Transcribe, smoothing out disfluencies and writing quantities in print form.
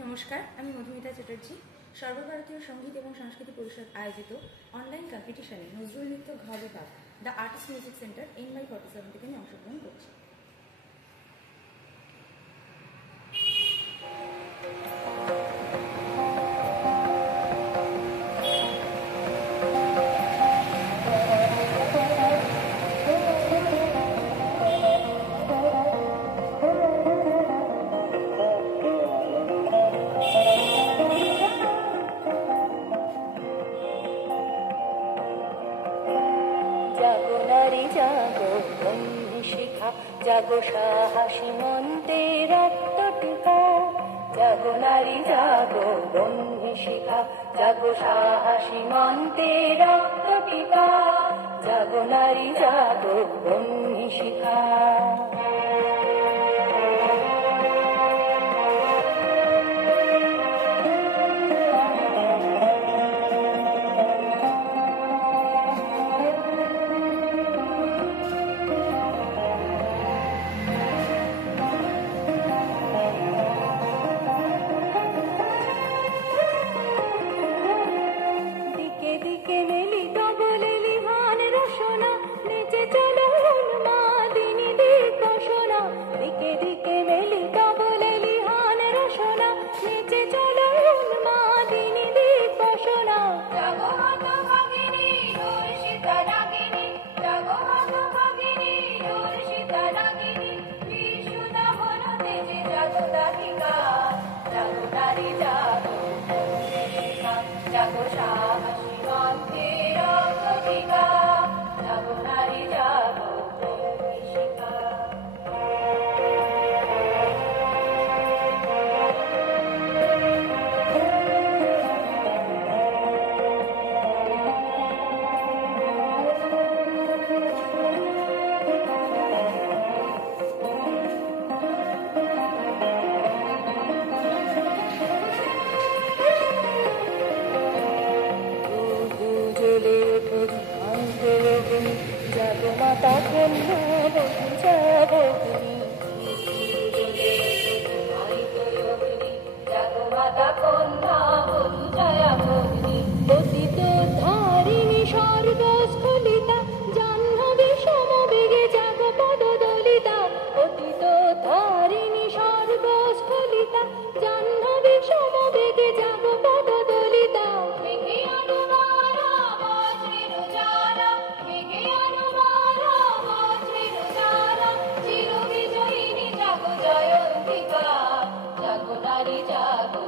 নমস্কার, আমি মধুমিতা চ্যাটার্জি। সর্বভারতীয় সঙ্গীত এবং সংস্কৃতি পরিষদ আয়োজিত অনলাইন কম্পিটিশনে নজরুল নৃত্য ঘ বিভাগ the artist music centre NY47 থেকে আমি অংশগ্রহণ করছি। জাগো নারী জাগো বন্ধু শিখা, জাগো সাহসী মন্ত্রে রক্ত টিকা। জাগো নারী জাগো বন্ধু শিখা, জাগো সাহসী মন্ত্রে রক্ত টিকা। জাগো নারী জাগো বন্ধু শিখা। জাগো সাহসী মন্ত্রে রক্ত টিকা, জাগো নারী জাগো বন্ধু শিখা। জাগো মাতা কন্যা বধূ যাবগ্নি, জাগো মাতা কন্যা বধূ যাবগ্নি। পতিত ধারিণী স্বর্গস্খলিতা, জাহ্নবী সমবেগে জাগো পদদলিতা। পতিত ধারিণী স্বর্গস্খলিতা, জাহ্নবী সমবেগে জাগো পদদলিতা। জাগো নারী জাগো